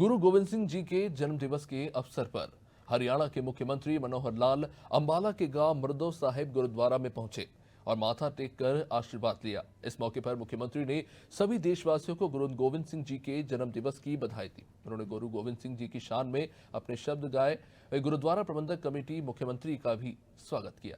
गुरु गोविंद सिंह जी के जन्म दिवस के अवसर पर हरियाणा के मुख्यमंत्री मनोहर लाल अंबाला के गांव मृदो साहिब गुरुद्वारा में पहुंचे और माथा टेक कर आशीर्वाद लिया। इस मौके पर मुख्यमंत्री ने सभी देशवासियों को गुरु गोविंद सिंह जी के जन्म दिवस की बधाई दी। उन्होंने गुरु गोविंद सिंह जी की शान में अपने शब्द गाए। गुरुद्वारा प्रबंधक कमेटी मुख्यमंत्री का भी स्वागत किया।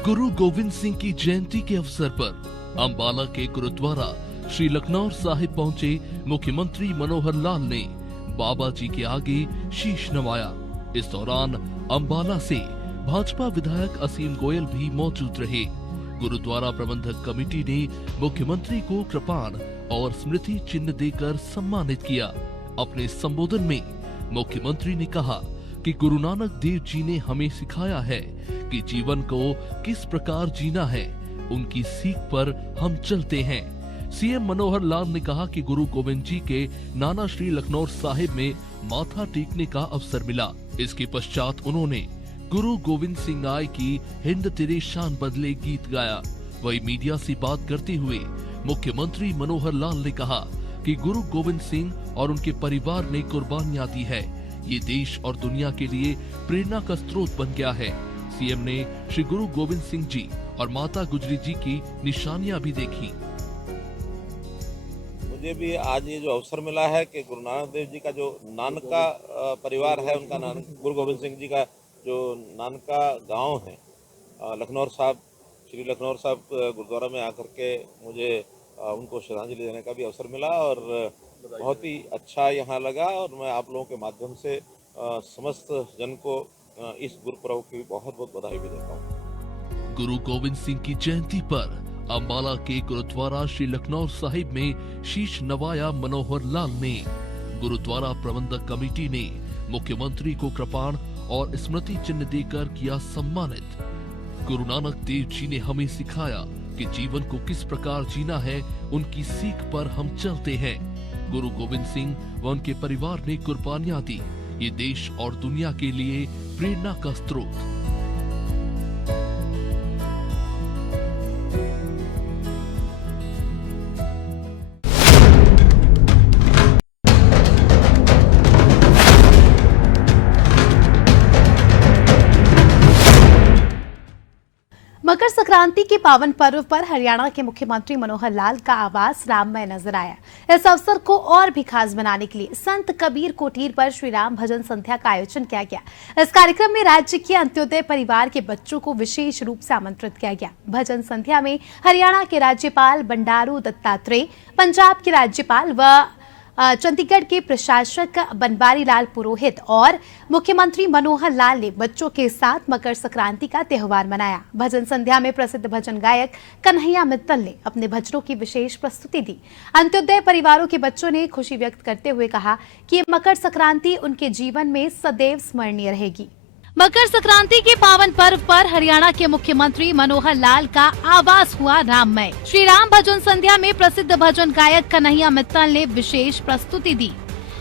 गुरु गोविंद सिंह की जयंती के अवसर पर अंबाला के गुरुद्वारा श्री लखनौर साहिब पहुंचे मुख्यमंत्री मनोहर लाल ने बाबा जी के आगे शीश नवाया। इस दौरान अंबाला से भाजपा विधायक असीम गोयल भी मौजूद रहे। गुरुद्वारा प्रबंधक कमेटी ने मुख्यमंत्री को कृपाण और स्मृति चिन्ह देकर सम्मानित किया। अपने संबोधन में मुख्यमंत्री ने कहा कि गुरु नानक देव जी ने हमें सिखाया है कि जीवन को किस प्रकार जीना है, उनकी सीख पर हम चलते हैं। सीएम मनोहर लाल ने कहा कि गुरु गोविंद जी के नाना श्री लखनौर साहिब में माथा टेकने का अवसर मिला। इसके पश्चात उन्होंने गुरु गोविंद सिंह आए की हिंद तेरे शान बदले गीत गाया। वही मीडिया से बात करते हुए मुख्यमंत्री मनोहर लाल ने कहा कि गुरु गोविंद सिंह और उनके परिवार ने कुर्बानियां दी है। ये देश और दुनिया के लिए प्रेरणा का स्रोत बन गया है। सीएम ने श्री गुरु गोविंद सिंह जी और माता गुजरी जी की निशानियां भी देखी। मुझे भी आज ये जो अवसर मिला है कि गुरु नानक देव जी का जो नानका परिवार है, उनका गुरु गोविंद सिंह जी का जो नानका गांव है लखनौर साहब, श्री लखनौर साहब गुरुद्वारा में आकर के मुझे उनको श्रद्धांजलि देने का भी अवसर मिला और बहुत ही अच्छा यहाँ लगा। और मैं आप लोगों के माध्यम से समस्त जन को इस गुरुपर्व की बहुत बहुत बधाई भी देता हूँ। गुरु गोविंद सिंह की जयंती पर अंबाला के गुरुद्वारा श्री लखनौर साहिब में शीश नवाया मनोहर लाल ने। गुरुद्वारा प्रबंधक कमेटी ने मुख्यमंत्री को कृपाण और स्मृति चिन्ह देकर किया सम्मानित। गुरु नानक देव जी ने हमें सिखाया कि जीवन को किस प्रकार जीना है, उनकी सीख पर हम चलते हैं। गुरु गोविंद सिंह व उनके परिवार ने कुर्बानियां दी। ये देश और दुनिया के लिए प्रेरणा का स्रोत। मकर संक्रांति के पावन पर्व पर हरियाणा के मुख्यमंत्री मनोहर लाल का आवास राममय नजर आया। इस अवसर को और भी खास बनाने के लिए संत कबीर कुटीर पर श्री राम भजन संध्या का आयोजन किया गया। इस कार्यक्रम में राज्य के अंत्योदय परिवार के बच्चों को विशेष रूप से आमंत्रित किया गया। भजन संध्या में हरियाणा के राज्यपाल बंडारू दत्तात्रेय, पंजाब के राज्यपाल व चंडीगढ़ के प्रशासक बनवारी लाल पुरोहित और मुख्यमंत्री मनोहर लाल ने बच्चों के साथ मकर संक्रांति का त्योहार मनाया। भजन संध्या में प्रसिद्ध भजन गायक कन्हैया मित्तल ने अपने भजनों की विशेष प्रस्तुति दी। अंत्योदय परिवारों के बच्चों ने खुशी व्यक्त करते हुए कहा कि ये मकर संक्रांति उनके जीवन में सदैव स्मरणीय रहेगी। मकर संक्रांति के पावन पर्व पर हरियाणा के मुख्यमंत्री मनोहर लाल का आवास हुआ राममय। श्री राम भजन संध्या में प्रसिद्ध भजन गायक कन्हैया मित्तल ने विशेष प्रस्तुति दी।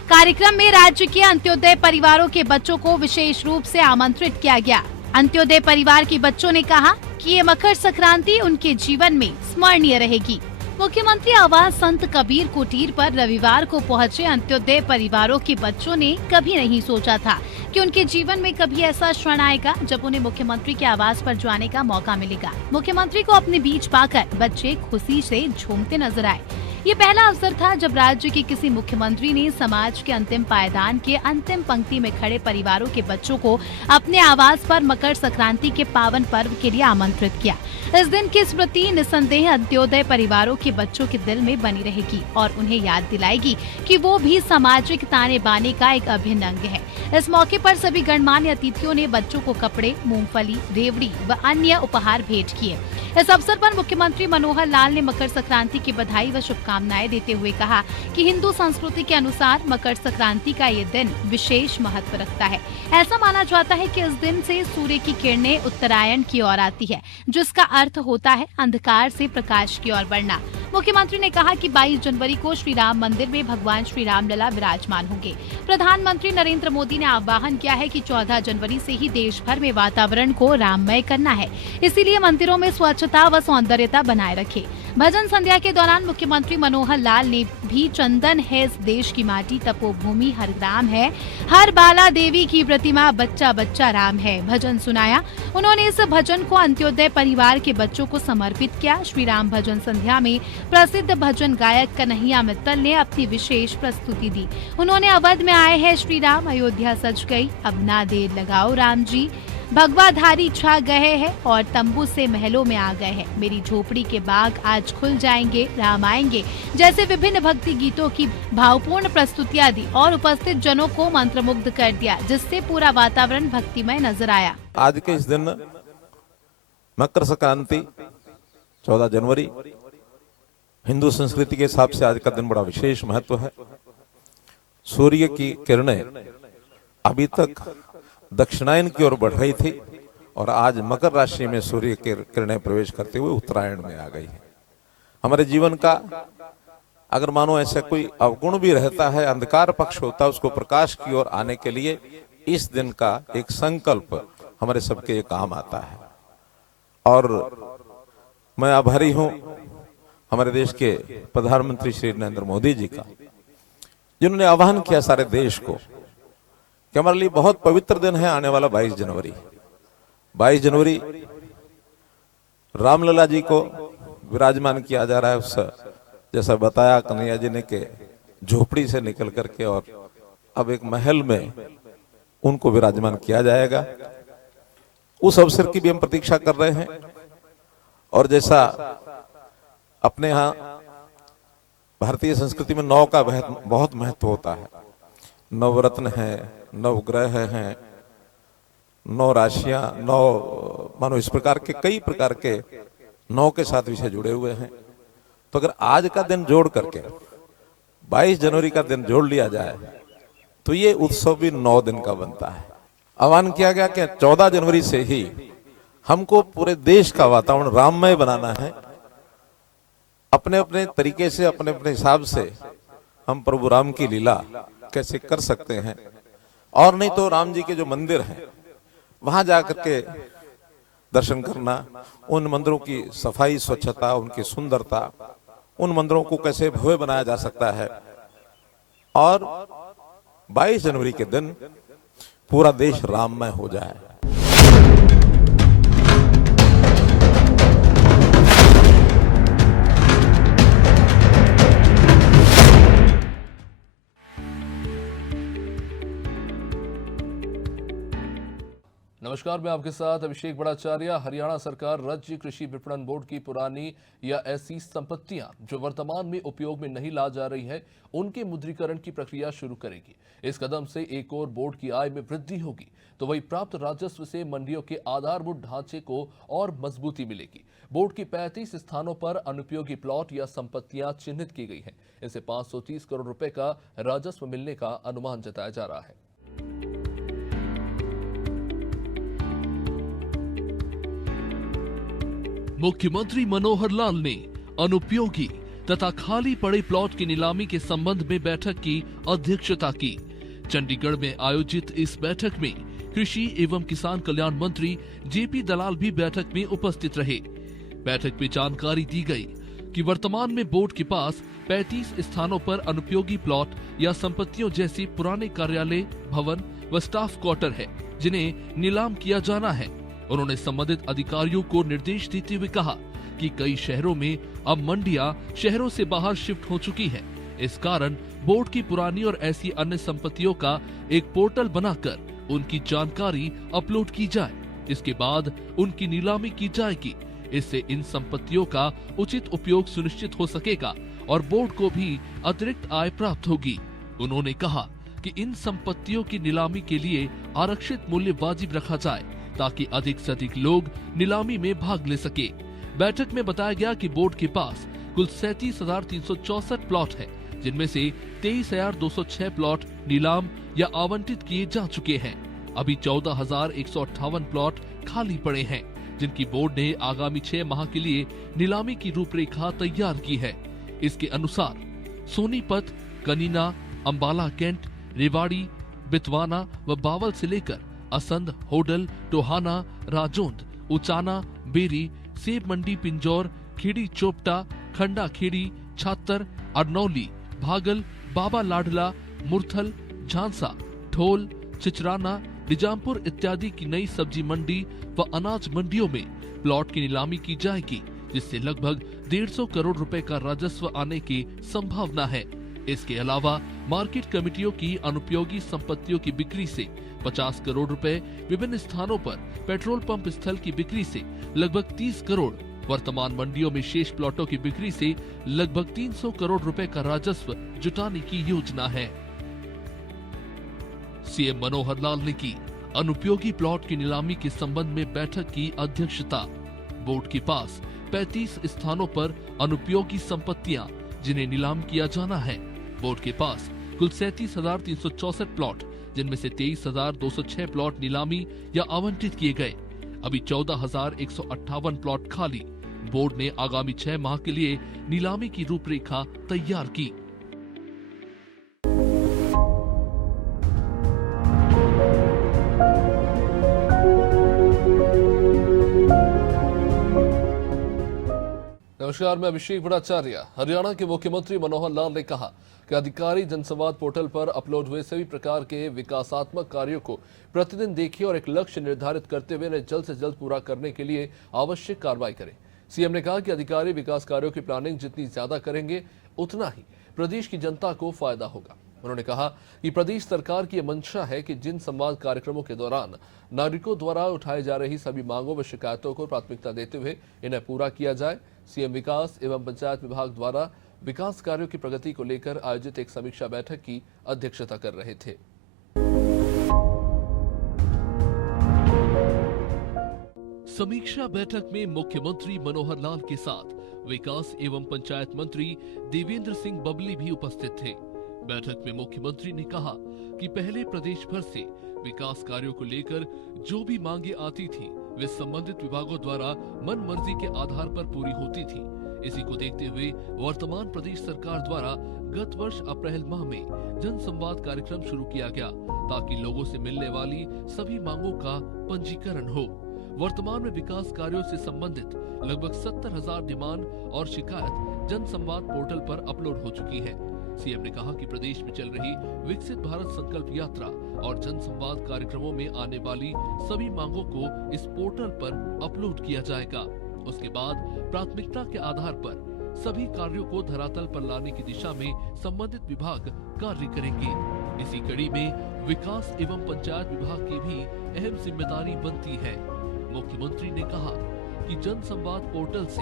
कार्यक्रम में राज्य के अंत्योदय परिवारों के बच्चों को विशेष रूप से आमंत्रित किया गया। अंत्योदय परिवार के बच्चों ने कहा कि ये मकर संक्रांति उनके जीवन में स्मरणीय रहेगी। मुख्यमंत्री आवास संत कबीर कुटीर पर रविवार को पहुंचे अंत्योदय परिवारों के बच्चों ने कभी नहीं सोचा था कि उनके जीवन में कभी ऐसा क्षण आएगा जब उन्हें मुख्यमंत्री के आवास पर जाने का मौका मिलेगा। मुख्यमंत्री को अपने बीच पाकर बच्चे खुशी से झूमते नजर आए। ये पहला अवसर था जब राज्य के किसी मुख्यमंत्री ने समाज के अंतिम पायदान के अंतिम पंक्ति में खड़े परिवारों के बच्चों को अपने आवास पर मकर संक्रांति के पावन पर्व के लिए आमंत्रित किया। इस दिन की स्मृति निसंदेह अंत्योदय परिवारों के बच्चों के दिल में बनी रहेगी और उन्हें याद दिलाएगी कि वो भी सामाजिक ताने बाने का एक अभिन्न अंग है। इस मौके पर सभी गणमान्य अतिथियों ने बच्चों को कपड़े, मूंगफली, रेवड़ी व अन्य उपहार भेंट किए। इस अवसर पर मुख्यमंत्री मनोहर लाल ने मकर संक्रांति की बधाई व शुभकामनाएं देते हुए कहा कि हिंदू संस्कृति के अनुसार मकर संक्रांति का ये दिन विशेष महत्व रखता है। ऐसा माना जाता है कि इस दिन से सूर्य की किरणें उत्तरायण की ओर आती है, जिसका अर्थ होता है अंधकार से प्रकाश की ओर बढ़ना। मुख्यमंत्री ने कहा कि 22 जनवरी को श्री राम मंदिर में भगवान श्री राम लला विराजमान होंगे। प्रधानमंत्री नरेंद्र मोदी ने आह्वान किया है कि 14 जनवरी से ही देश भर में वातावरण को राममय करना है, इसीलिए मंदिरों में स्वच्छता व सौंदर्यता बनाए रखें। भजन संध्या के दौरान मुख्यमंत्री मनोहर लाल ने भी चंदन है इस देश की माटी, तपोभूमि हर ग्राम है, हर बाला देवी की प्रतिमा, बच्चा बच्चा राम है भजन सुनाया। उन्होंने इस भजन को अंत्योदय परिवार के बच्चों को समर्पित किया। श्री राम भजन संध्या में प्रसिद्ध भजन गायक कन्हैया मित्तल ने अपनी विशेष प्रस्तुति दी। उन्होंने अवध में आए हैं श्री राम, अयोध्या सज गई, अब ना देर लगाओ राम जी, भगवाधारी छा गए हैं और तंबू से महलों में आ गए हैं, मेरी झोपड़ी के बाग आज खुल जाएंगे, राम आएंगे जैसे विभिन्न भक्ति गीतों की भावपूर्ण प्रस्तुतियां दी और उपस्थित जनों को मंत्रमुग्ध कर दिया, जिससे पूरा वातावरण भक्तिमय नजर आया। आज के इस दिन मकर संक्रांति 14 जनवरी हिंदू संस्कृति के हिसाब से आज का दिन बड़ा विशेष महत्व है। सूर्य की किरणें अभी तक दक्षिणायन की ओर बढ़ रही थी और आज मकर राशि में सूर्य की किरणें प्रवेश करते हुए उत्तरायण में आ गई है। हमारे जीवन का अगर मानो ऐसा कोई अवगुण भी रहता है, अंधकार पक्ष होता है, उसको प्रकाश की ओर आने के लिए इस दिन का एक संकल्प हमारे सबके काम आता है। और मैं आभारी हूं हमारे देश के प्रधानमंत्री श्री नरेंद्र मोदी जी का, जिन्होंने आह्वान किया सारे देश को कि हमारे लिए बहुत पवित्र दिन है आने वाला 22 जनवरी। 22 जनवरी रामलला जी को विराजमान किया जा रहा है। उस जैसा बताया कन्हैया जी ने कि झोपड़ी से निकल करके और अब एक महल में उनको विराजमान किया जाएगा। उस अवसर की भी हम प्रतीक्षा कर रहे हैं। और जैसा अपने यहाँ भारतीय संस्कृति में 9 का बहुत महत्व होता है, नवरत्न है, नवग्रह हैं, 9 राशियां, 9 मानो इस प्रकार के कई प्रकार के 9 के साथ विषय जुड़े हुए हैं। तो अगर आज का दिन जोड़ करके 22 जनवरी का दिन जोड़ लिया जाए तो ये उत्सव भी 9 दिन का बनता है। आह्वान किया गया कि 14 जनवरी से ही हमको पूरे देश का वातावरण राममय बनाना है। अपने अपने तरीके से, अपने अपने हिसाब से हम प्रभु राम की लीला कैसे कर सकते हैं। और नहीं तो राम जी के जो मंदिर हैं वहां जाकर के दर्शन करना, उन मंदिरों की सफाई, स्वच्छता, उनकी सुंदरता, उन मंदिरों को कैसे भव्य बनाया जा सकता है। और 22 जनवरी के दिन पूरा देश राममय हो जाए। नमस्कार, मैं आपके साथ अभिषेक बड़ाचार्य। हरियाणा सरकार राज्य कृषि विपणन बोर्ड की पुरानी या ऐसी संपत्तियां जो वर्तमान में उपयोग में नहीं ला जा रही है, उनके मुद्रीकरण की प्रक्रिया शुरू करेगी। इस कदम से एक और बोर्ड की आय में वृद्धि होगी, तो वही प्राप्त राजस्व से मंडियों के आधारभूत ढांचे को और मजबूती मिलेगी। बोर्ड की 35 स्थानों पर अनुपयोगी प्लॉट या संपत्तियां चिन्हित की गई हैं। इनसे 530 करोड़ रुपए का राजस्व मिलने का अनुमान जताया जा रहा है। मुख्यमंत्री मनोहर लाल ने अनुपयोगी तथा खाली पड़े प्लॉट की नीलामी के संबंध में बैठक की अध्यक्षता की। चंडीगढ़ में आयोजित इस बैठक में कृषि एवं किसान कल्याण मंत्री जेपी दलाल भी बैठक में उपस्थित रहे। बैठक में जानकारी दी गई कि वर्तमान में बोर्ड के पास 35 स्थानों पर अनुपयोगी प्लॉट या संपत्तियों जैसी पुराने कार्यालय भवन व स्टाफ क्वार्टर है, जिन्हें नीलाम किया जाना है। उन्होंने संबंधित अधिकारियों को निर्देश देते हुए कहा कि कई शहरों में अब मंडियां शहरों से बाहर शिफ्ट हो चुकी हैं। इस कारण बोर्ड की पुरानी और ऐसी अन्य संपत्तियों का एक पोर्टल बनाकर उनकी जानकारी अपलोड की जाए। इसके बाद उनकी नीलामी की जाएगी। इससे इन संपत्तियों का उचित उपयोग सुनिश्चित हो सकेगा और बोर्ड को भी अतिरिक्त आय प्राप्त होगी। उन्होंने कहा कि इन संपत्तियों की नीलामी के लिए आरक्षित मूल्य वाजिब रखा जाए, ताकि अधिक से अधिक लोग नीलामी में भाग ले सके। बैठक में बताया गया कि बोर्ड के पास कुल 37,364 प्लॉट है, जिनमें से 23,206 प्लॉट नीलाम या आवंटित किए जा चुके हैं। अभी 14,158 प्लॉट खाली पड़े हैं, जिनकी बोर्ड ने आगामी 6 माह के लिए नीलामी की रूपरेखा तैयार की है। इसके अनुसार सोनीपत, कनीना, अंबाला कैंट, रेवाड़ी, बितवाना व बावल से लेकर असंध, होडल, टोहाना, राजोंद, उचाना, बेरी, सेब मंडी, पिंजौर, खेड़ी चोपटा, खंडा खेड़ी, छातर, अरनौली, भागल, बाबा लाडला, मुरथल, झांसा, ढोल, चिचराना, निजामपुर इत्यादि की नई सब्जी मंडी व अनाज मंडियों में प्लॉट की नीलामी की जाएगी, जिससे लगभग 150 करोड़ रुपए का राजस्व आने की संभावना है। इसके अलावा मार्केट कमेटियों की अनुपयोगी संपत्तियों की बिक्री से 50 करोड़ रुपए, विभिन्न स्थानों पर पेट्रोल पंप स्थल की बिक्री से लगभग 30 करोड़, वर्तमान मंडियों में शेष प्लॉटों की बिक्री से लगभग 300 करोड़ रुपए का राजस्व जुटाने की योजना है। सीएम मनोहर लाल ने की अनुपयोगी प्लॉट की नीलामी के संबंध में बैठक की अध्यक्षता। बोर्ड के पास 35 स्थानों पर अनुपयोगी संपत्तियां जिन्हें नीलाम किया जाना है। बोर्ड के पास कुल 37,364 प्लॉट, जिनमें से 23,206 प्लॉट नीलामी या आवंटित किए गए। अभी 14,158 प्लॉट खाली। बोर्ड ने आगामी 6 माह के लिए नीलामी की रूपरेखा तैयार की। नमस्कार, मैं अभिषेक भट्टाचार्य। हरियाणा के मुख्यमंत्री मनोहर लाल ने कहा कि अधिकारी जनसंवाद पोर्टल पर अपलोड हुए सभी प्रकार के विकासात्मक कार्यों को प्रतिदिन देखें और एक लक्ष्य निर्धारित करते हुए इन्हें जल्द से जल्द पूरा करने के लिए आवश्यक कार्रवाई करें। सीएम ने कहा कि अधिकारी विकास कार्यों की प्लानिंग जितनी ज्यादा करेंगे उतना ही प्रदेश की जनता को फायदा होगा। उन्होंने कहा कि प्रदेश सरकार की यह मंशा है कि जिन संवाद कार्यक्रमों के दौरान नागरिकों द्वारा उठाई जा रही सभी मांगों व शिकायतों को प्राथमिकता देते हुए इन्हें पूरा किया जाए। सीएम विकास एवं पंचायत विभाग द्वारा विकास कार्यों की प्रगति को लेकर आयोजित एक समीक्षा बैठक की अध्यक्षता कर रहे थे। समीक्षा बैठक में मुख्यमंत्री मनोहर लाल के साथ विकास एवं पंचायत मंत्री देवेंद्र सिंह बबली भी उपस्थित थे। बैठक में मुख्यमंत्री ने कहा कि पहले प्रदेश भर से विकास कार्यों को लेकर जो भी मांगे आती थी वे संबंधित विभागों द्वारा मन मर्जी के आधार पर पूरी होती थी। इसी को देखते हुए वर्तमान प्रदेश सरकार द्वारा गत वर्ष अप्रैल माह में जन संवाद कार्यक्रम शुरू किया गया, ताकि लोगों से मिलने वाली सभी मांगों का पंजीकरण हो। वर्तमान में विकास कार्यों से संबंधित लगभग 70,000 डिमांड और शिकायत जन संवाद पोर्टल पर अपलोड हो चुकी है। सीएम ने कहा कि प्रदेश में चल रही विकसित भारत संकल्प यात्रा और जन संवाद कार्यक्रमों में आने वाली सभी मांगों को इस पोर्टल पर अपलोड किया जाएगा। उसके बाद प्राथमिकता के आधार पर सभी कार्यों को धरातल पर लाने की दिशा में संबंधित विभाग कार्य करेंगे। इसी कड़ी में विकास एवं पंचायत विभाग की भी अहम जिम्मेदारी बनती है। मुख्यमंत्री ने कहा कि जन संवाद पोर्टल से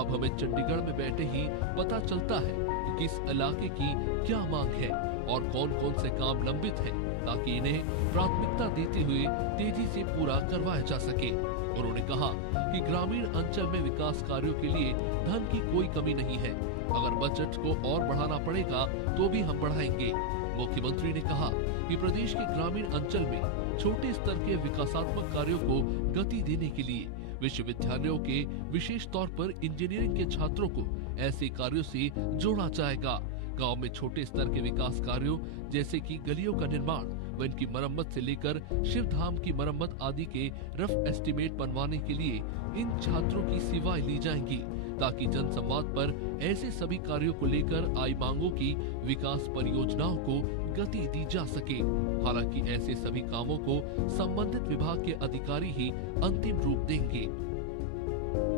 अब हमें चंडीगढ़ में बैठे ही पता चलता है कि किस इलाके की क्या मांग है और कौन कौन से काम लंबित हैं, ताकि इन्हें प्राथमिकता देते हुए तेजी से पूरा करवाया जा सके। उन्होंने कहा कि ग्रामीण अंचल में विकास कार्यों के लिए धन की कोई कमी नहीं है। अगर बजट को और बढ़ाना पड़ेगा तो भी हम बढ़ाएंगे। मुख्यमंत्री ने कहा कि प्रदेश के ग्रामीण अंचल में छोटे स्तर के विकासात्मक कार्यों को गति देने के लिए विश्वविद्यालयों के विशेष तौर पर इंजीनियरिंग के छात्रों को ऐसे कार्यों से जोड़ा जाएगा। गांव में छोटे स्तर के विकास कार्यों जैसे कि गलियों का निर्माण व इनकी मरम्मत से लेकर शिव धाम की मरम्मत आदि के रफ एस्टीमेट बनवाने के लिए इन छात्रों की सेवाएं ली जाएंगी, ताकि जन संवाद पर ऐसे सभी कार्यों को लेकर आई मांगों की विकास परियोजनाओं को गति दी जा सके। हालांकि ऐसे सभी कामों को संबंधित विभाग के अधिकारी ही अंतिम रूप देंगे।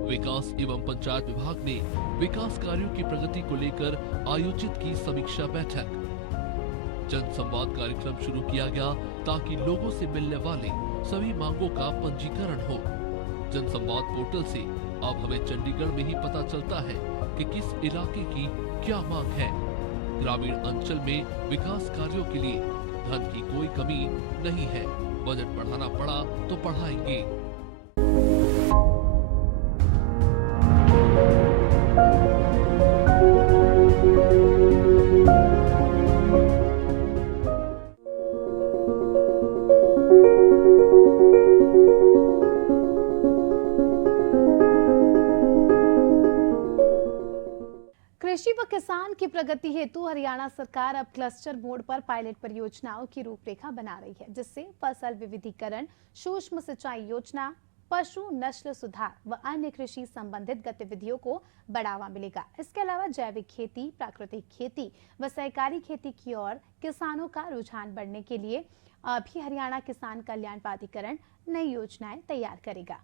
विकास एवं पंचायत विभाग ने विकास कार्यों की प्रगति को लेकर आयोजित की समीक्षा बैठक। जन संवाद कार्यक्रम शुरू किया गया ताकि लोगों से मिलने वाले सभी मांगों का पंजीकरण हो। जन संवाद पोर्टल से अब हमें चंडीगढ़ में ही पता चलता है कि किस इलाके की क्या मांग है। ग्रामीण अंचल में विकास कार्यों के लिए धन की कोई कमी नहीं है। बजट बढ़ाना पड़ा तो बढ़ाएंगे। कृषि व किसान की प्रगति हेतु हरियाणा सरकार अब क्लस्टर मोड पर पायलट परियोजनाओं की रूपरेखा बना रही है, जिससे फसल विविधीकरण, सूक्ष्म सिंचाई योजना, पशु नस्ल सुधार व अन्य कृषि संबंधित गतिविधियों को बढ़ावा मिलेगा। इसके अलावा जैविक खेती, प्राकृतिक खेती व सहकारी खेती की ओर किसानों का रुझान बढ़ने के लिए अभी हरियाणा किसान कल्याण प्राधिकरण नई योजनाएं तैयार करेगा।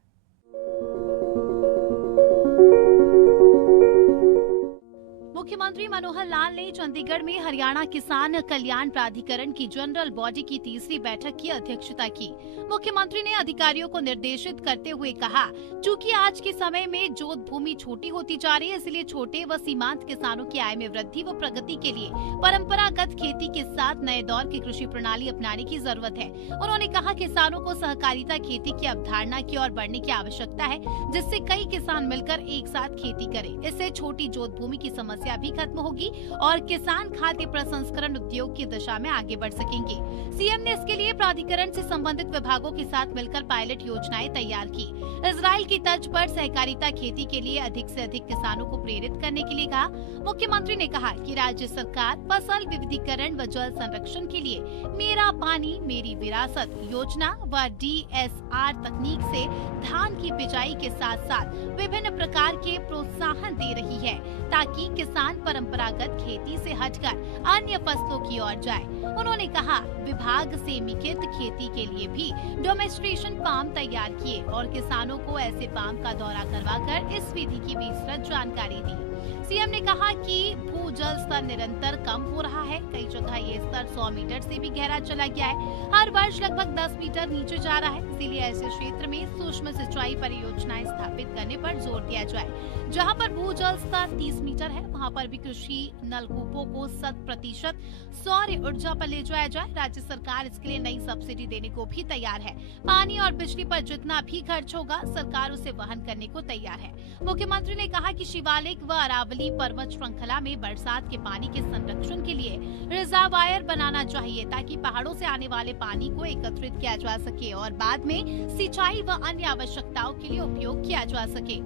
मुख्यमंत्री मनोहर लाल ने चंडीगढ़ में हरियाणा किसान कल्याण प्राधिकरण की जनरल बॉडी की तीसरी बैठक की अध्यक्षता की। मुख्यमंत्री ने अधिकारियों को निर्देशित करते हुए कहा, चूंकि आज के समय में जोत भूमि छोटी होती जा रही है, इसलिए छोटे व सीमांत किसानों की आय में वृद्धि व प्रगति के लिए परंपरागत खेती के साथ नए दौर की कृषि प्रणाली अपनाने की जरूरत है। उन्होंने कहा, किसानों को सहकारिता खेती की अवधारणा की ओर बढ़ने की आवश्यकता है, जिससे कई किसान मिलकर एक साथ खेती करें। इससे छोटी जोत भूमि की समस्या भी खत्म होगी और किसान खाद्य प्रसंस्करण उद्योग की दिशा में आगे बढ़ सकेंगे। सीएम ने इसके लिए प्राधिकरण से संबंधित विभागों के साथ मिलकर पायलट योजनाएं तैयार की। इजराइल की तर्ज पर सहकारिता खेती के लिए अधिक से अधिक किसानों को प्रेरित करने के लिए कहा। मुख्यमंत्री ने कहा कि राज्य सरकार फसल विविधीकरण व जल संरक्षण के लिए मेरा पानी मेरी विरासत योजना व DSR तकनीक से धान की बिजाई के साथ साथ विभिन्न प्रकार के प्रोत्साहन दे रही है, ताकि किसान परंपरागत खेती से हटकर अन्य फसलों की ओर जाए। उन्होंने कहा, विभाग सेमीकृत खेती के लिए भी डोमेस्ट्रेशन फार्म तैयार किए और किसानों को ऐसे फार्म का दौरा करवाकर इस विधि की विस्तृत जानकारी दी। सीएम ने कहा कि भूजल स्तर निरंतर कम हो रहा है। कई जगह ये स्तर 100 मीटर से भी गहरा चला गया है। हर वर्ष लगभग 10 मीटर नीचे जा रहा है। इसीलिए ऐसे क्षेत्र में सूक्ष्म सिंचाई परियोजनाएं स्थापित करने पर जोर दिया जाए। जहां पर भूजल स्तर 30 मीटर है, वहां पर भी कृषि नलकूपों को 100% सौर ऊर्जा पर ले जाया जाए। राज्य सरकार इसके लिए नई सब्सिडी देने को भी तैयार है। पानी और बिजली पर जितना भी खर्च होगा, सरकार उसे वहन करने को तैयार है। मुख्यमंत्री ने कहा कि शिवालिक व अरावली पर्वत श्रृंखला में बरसात के पानी के संरक्षण के लिए रिजर्वायर बनाना चाहिए, ताकि पहाड़ों से आने वाले पानी को एकत्रित किया जा सके और बाद में सिंचाई व अन्य आवश्यकताओं के लिए उपयोग किया जा सके।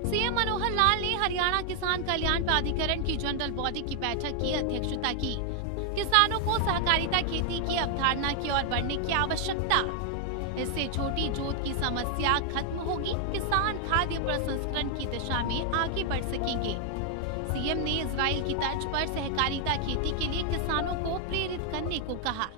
सीएम मनोहर लाल ने हरियाणा किसान कल्याण प्राधिकरण की जनरल बॉडी की बैठक की अध्यक्षता की। किसानों को सहकारिता खेती की अवधारणा की ओर बढ़ने की आवश्यकता, इससे छोटी जोत की समस्या खत्म होगी, किसान खाद्य प्रसंस्करण की दिशा में आगे बढ़ सकेंगे। सीएम ने इजराइल की तर्ज पर सहकारिता खेती के लिए किसानों को प्रेरित करने को कहा।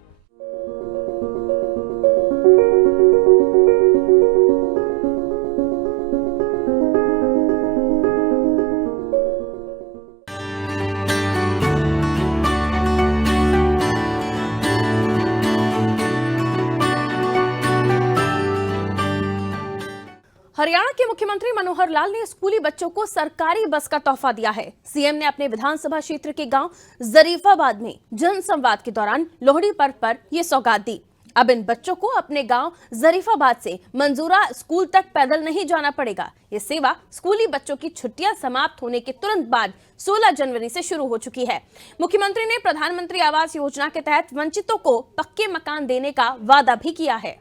हरियाणा के मुख्यमंत्री मनोहर लाल ने स्कूली बच्चों को सरकारी बस का तोहफा दिया है। सीएम ने अपने विधानसभा क्षेत्र के गांव जरीफाबाद में जनसंवाद के दौरान लोहड़ी पर्व पर यह सौगात दी। अब इन बच्चों को अपने गांव जरीफाबाद से मंजूरा स्कूल तक पैदल नहीं जाना पड़ेगा। ये सेवा स्कूली बच्चों की छुट्टियां समाप्त होने के तुरंत बाद 16 जनवरी से शुरू हो चुकी है। मुख्यमंत्री ने प्रधानमंत्री आवास योजना के तहत वंचितों को पक्के मकान देने का वादा भी किया है।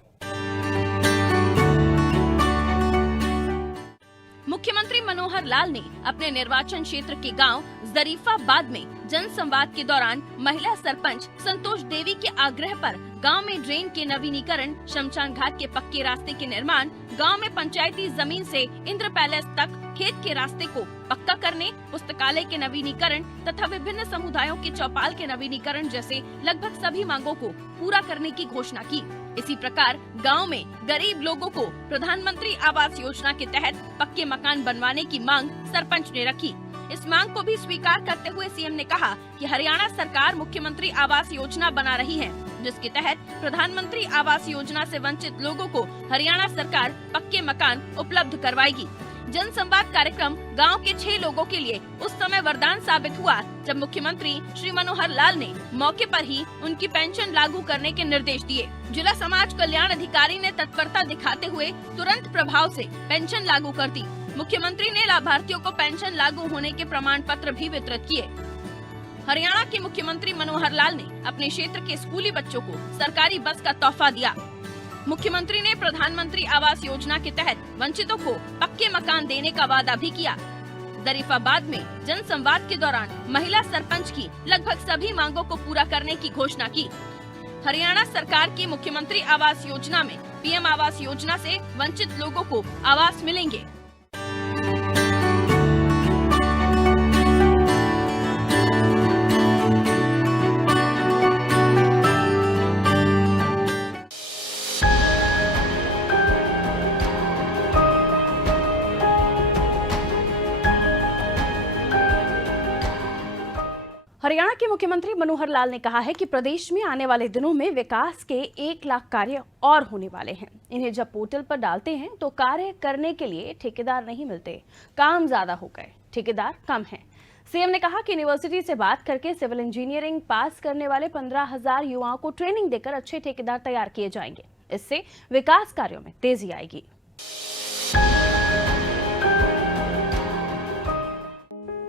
मुख्यमंत्री मनोहर लाल ने अपने निर्वाचन क्षेत्र के गांव जरीफाबाद में जनसंवाद के दौरान महिला सरपंच संतोष देवी के आग्रह पर गांव में ड्रेन के नवीनीकरण, शमशान घाट के पक्के रास्ते के निर्माण, गांव में पंचायती जमीन से इंद्र पैलेस तक खेत के रास्ते को पक्का करने, पुस्तकालय के नवीनीकरण तथा विभिन्न समुदायों के चौपाल के नवीनीकरण जैसे लगभग सभी मांगों को पूरा करने की घोषणा की। इसी प्रकार गांव में गरीब लोगों को प्रधानमंत्री आवास योजना के तहत पक्के मकान बनवाने की मांग सरपंच ने रखी। इस मांग को भी स्वीकार करते हुए सीएम ने कहा कि हरियाणा सरकार मुख्यमंत्री आवास योजना बना रही है, जिसके तहत प्रधानमंत्री आवास योजना से वंचित लोगों को हरियाणा सरकार पक्के मकान उपलब्ध करवाएगी। जनसंवाद कार्यक्रम गांव के 6 लोगों के लिए उस समय वरदान साबित हुआ जब मुख्यमंत्री श्री मनोहर लाल ने मौके पर ही उनकी पेंशन लागू करने के निर्देश दिए। जिला समाज कल्याण अधिकारी ने तत्परता दिखाते हुए तुरंत प्रभाव से पेंशन लागू कर दी। मुख्यमंत्री ने लाभार्थियों को पेंशन लागू होने के प्रमाण पत्र भी वितरित किए। हरियाणा के मुख्यमंत्री मनोहर लाल ने अपने क्षेत्र के स्कूली बच्चों को सरकारी बस का तोहफा दिया। मुख्यमंत्री ने प्रधानमंत्री आवास योजना के तहत वंचितों को पक्के मकान देने का वादा भी किया। जरीफाबाद में जनसंवाद के दौरान महिला सरपंच की लगभग सभी मांगों को पूरा करने की घोषणा की। हरियाणा सरकार की मुख्यमंत्री आवास योजना में पीएम आवास योजना से वंचित लोगों को आवास मिलेंगे। हरियाणा के मुख्यमंत्री मनोहर लाल ने कहा है कि प्रदेश में आने वाले दिनों में विकास के 1 लाख कार्य और होने वाले हैं। इन्हें जब पोर्टल पर डालते हैं तो कार्य करने के लिए ठेकेदार नहीं मिलते, काम ज्यादा हो गए, ठेकेदार कम हैं। सीएम ने कहा कि यूनिवर्सिटी से बात करके सिविल इंजीनियरिंग पास करने वाले 15,000 युवाओं को ट्रेनिंग देकर अच्छे ठेकेदार तैयार किए जाएंगे। इससे विकास कार्यों में तेजी आएगी।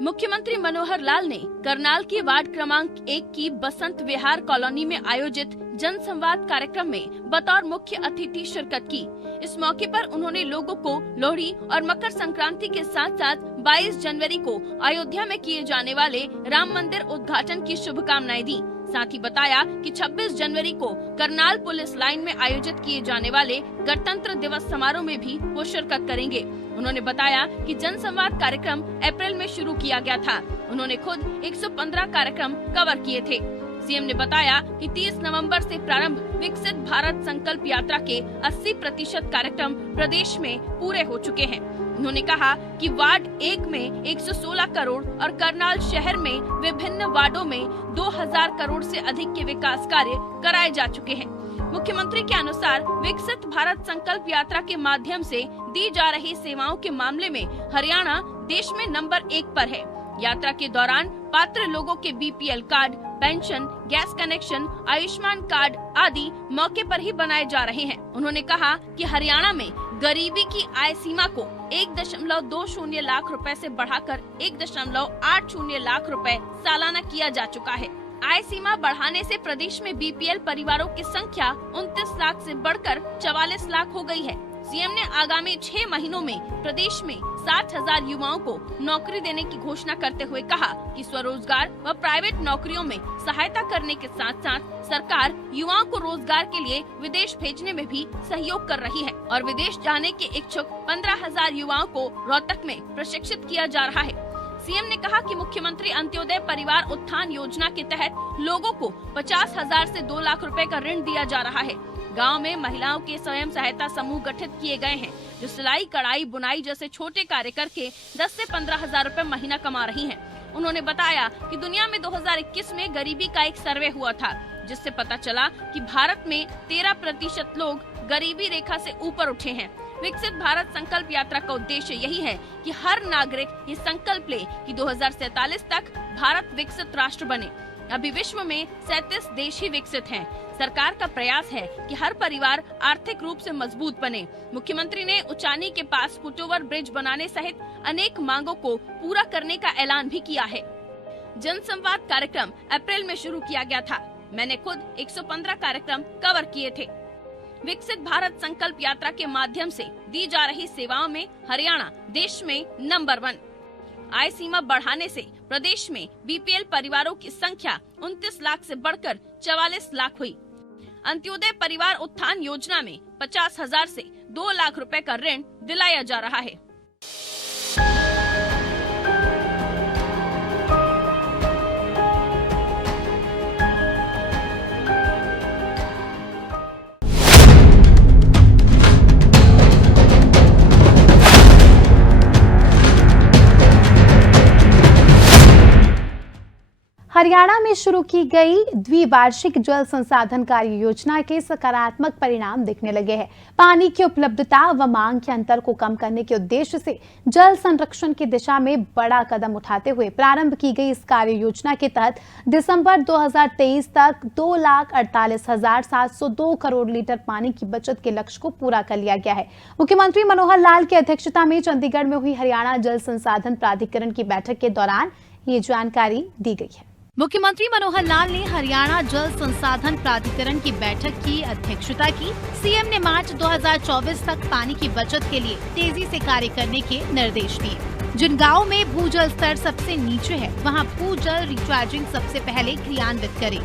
मुख्यमंत्री मनोहर लाल ने करनाल के वार्ड क्रमांक 1 की बसंत विहार कॉलोनी में आयोजित जनसंवाद कार्यक्रम में बतौर मुख्य अतिथि शिरकत की। इस मौके पर उन्होंने लोगों को लोहड़ी और मकर संक्रांति के साथ साथ 22 जनवरी को अयोध्या में किए जाने वाले राम मंदिर उद्घाटन की शुभकामनाएं दी। साथ ही बताया कि 26 जनवरी को करनाल पुलिस लाइन में आयोजित किए जाने वाले गणतंत्र दिवस समारोह में भी वो शिरकत करेंगे। उन्होंने बताया कि जनसंवाद कार्यक्रम अप्रैल में शुरू किया गया था। उन्होंने खुद 115 कार्यक्रम कवर किए थे। सीएम ने बताया कि 30 नवंबर से प्रारंभ विकसित भारत संकल्प यात्रा के 80% कार्यक्रम प्रदेश में पूरे हो चुके हैं। उन्होंने कहा कि वार्ड 1 में 116 करोड़ और करनाल शहर में विभिन्न वार्डों में 2000 करोड़ से अधिक के विकास कार्य कराए जा चुके हैं। मुख्यमंत्री के अनुसार विकसित भारत संकल्प यात्रा के माध्यम से दी जा रही सेवाओं के मामले में हरियाणा देश में नंबर 1 पर है। यात्रा के दौरान पात्र लोगों के BPL card, pension, gas connection, Ayushman card आदि मौके पर ही बनाए जा रहे हैं। उन्होंने कहा कि हरियाणा में गरीबी की आय सीमा को 1.20 लाख रुपए से बढ़ाकर 1.80 लाख रुपए सालाना किया जा चुका है। आय सीमा बढ़ाने से प्रदेश में बीपीएल परिवारों की संख्या 29 लाख से बढ़कर 44 लाख हो गई है। सीएम ने आगामी 6 महीनों में प्रदेश में 60,000 युवाओं को नौकरी देने की घोषणा करते हुए कहा कि स्वरोजगार व प्राइवेट नौकरियों में सहायता करने के साथ साथ सरकार युवाओं को रोजगार के लिए विदेश भेजने में भी सहयोग कर रही है और विदेश जाने के इच्छुक 15,000 युवाओं को रोहतक में प्रशिक्षित किया जा रहा है। सीएम ने कहा कि मुख्यमंत्री अंत्योदय परिवार उत्थान योजना के तहत लोगों को 50,000 से 2 लाख रुपए का ऋण दिया जा रहा है। गांव में महिलाओं के स्वयं सहायता समूह गठित किए गए हैं जो सिलाई, कढ़ाई, बुनाई जैसे छोटे कार्य करके 10 से 15,000 रुपए महीना कमा रही हैं। उन्होंने बताया कि दुनिया में 2021 में गरीबी का एक सर्वे हुआ था जिससे पता चला कि भारत में 13% लोग गरीबी रेखा से ऊपर उठे हैं। विकसित भारत संकल्प यात्रा का उद्देश्य यही है कि हर नागरिक ये संकल्प ले कि 2047 तक भारत विकसित राष्ट्र बने। अभी विश्व में 37 देश ही विकसित हैं। सरकार का प्रयास है कि हर परिवार आर्थिक रूप से मजबूत बने। मुख्यमंत्री ने उचानी के पास फुटओवर ब्रिज बनाने सहित अनेक मांगों को पूरा करने का ऐलान भी किया है। जनसंवाद कार्यक्रम अप्रैल में शुरू किया गया था। मैंने खुद 115 कार्यक्रम कवर किए थे। विकसित भारत संकल्प यात्रा के माध्यम से दी जा रही सेवाओं में हरियाणा देश में नंबर 1। आय सीमा बढ़ाने से प्रदेश में बीपीएल परिवारों की संख्या 29 लाख से बढ़कर 44 लाख हुई। अंत्योदय परिवार उत्थान योजना में 50,000 से 2 लाख रुपए का ऋण दिलाया जा रहा है। हरियाणा में शुरू की गई द्विवार्षिक जल संसाधन कार्य योजना के सकारात्मक परिणाम दिखने लगे हैं। पानी की उपलब्धता व मांग के अंतर को कम करने के उद्देश्य से जल संरक्षण की दिशा में बड़ा कदम उठाते हुए प्रारंभ की गई इस कार्य योजना के तहत दिसंबर 2023 तक 2,48,702 करोड़ लीटर पानी की बचत के लक्ष्य को पूरा कर लिया गया है। मुख्यमंत्री मनोहर लाल की अध्यक्षता में चंडीगढ़ में हुई हरियाणा जल संसाधन प्राधिकरण की बैठक के दौरान ये जानकारी दी गई है। मुख्यमंत्री मनोहर लाल ने हरियाणा जल संसाधन प्राधिकरण की बैठक की अध्यक्षता की। सीएम ने मार्च 2024 तक पानी की बचत के लिए तेजी से कार्य करने के निर्देश दिए। जिन गांवों में भूजल स्तर सबसे नीचे है, वहां भूजल रिचार्जिंग सबसे पहले क्रियान्वित करें।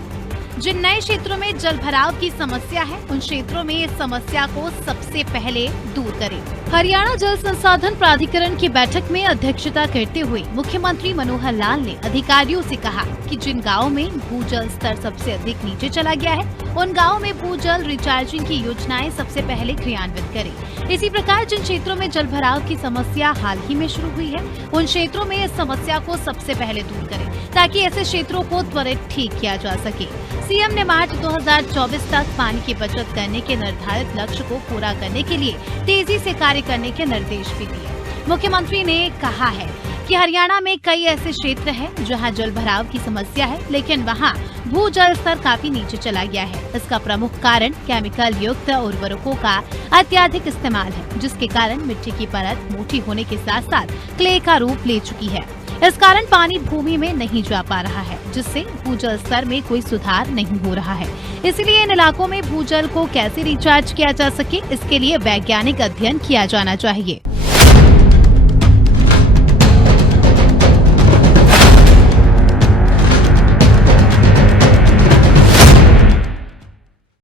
जिन नए क्षेत्रों में जल भराव की समस्या है, उन क्षेत्रों में इस समस्या को सबसे पहले दूर करें। हरियाणा जल संसाधन प्राधिकरण की बैठक में अध्यक्षता करते हुए मुख्यमंत्री मनोहर लाल ने अधिकारियों से कहा कि जिन गांवों में भूजल स्तर सबसे अधिक नीचे चला गया है, उन गांवों में भूजल रिचार्जिंग की योजनाएं सबसे पहले क्रियान्वित करें। इसी प्रकार जिन क्षेत्रों में जल भराव की समस्या हाल ही में शुरू हुई है, उन क्षेत्रों में इस समस्या को सबसे पहले दूर करें, ताकि ऐसे क्षेत्रों को त्वरित ठीक किया जा सके। सीएम ने मार्च 2024 तक पानी की बचत करने के निर्धारित लक्ष्य को पूरा करने के लिए तेजी से कार्य करने के निर्देश भी दिए। मुख्यमंत्री ने कहा है कि हरियाणा में कई ऐसे क्षेत्र हैं जहां जल भराव की समस्या है, लेकिन वहां भूजल स्तर काफी नीचे चला गया है। इसका प्रमुख कारण केमिकल युक्त उर्वरकों का अत्यधिक इस्तेमाल है, जिसके कारण मिट्टी की परत मोटी होने के साथ साथ क्ले का रूप ले चुकी है। इस कारण पानी भूमि में नहीं जा पा रहा है, जिससे भूजल स्तर में कोई सुधार नहीं हो रहा है। इसलिए इन इलाकों में भूजल को कैसे रिचार्ज किया जा सके, इसके लिए वैज्ञानिक अध्ययन किया जाना चाहिए।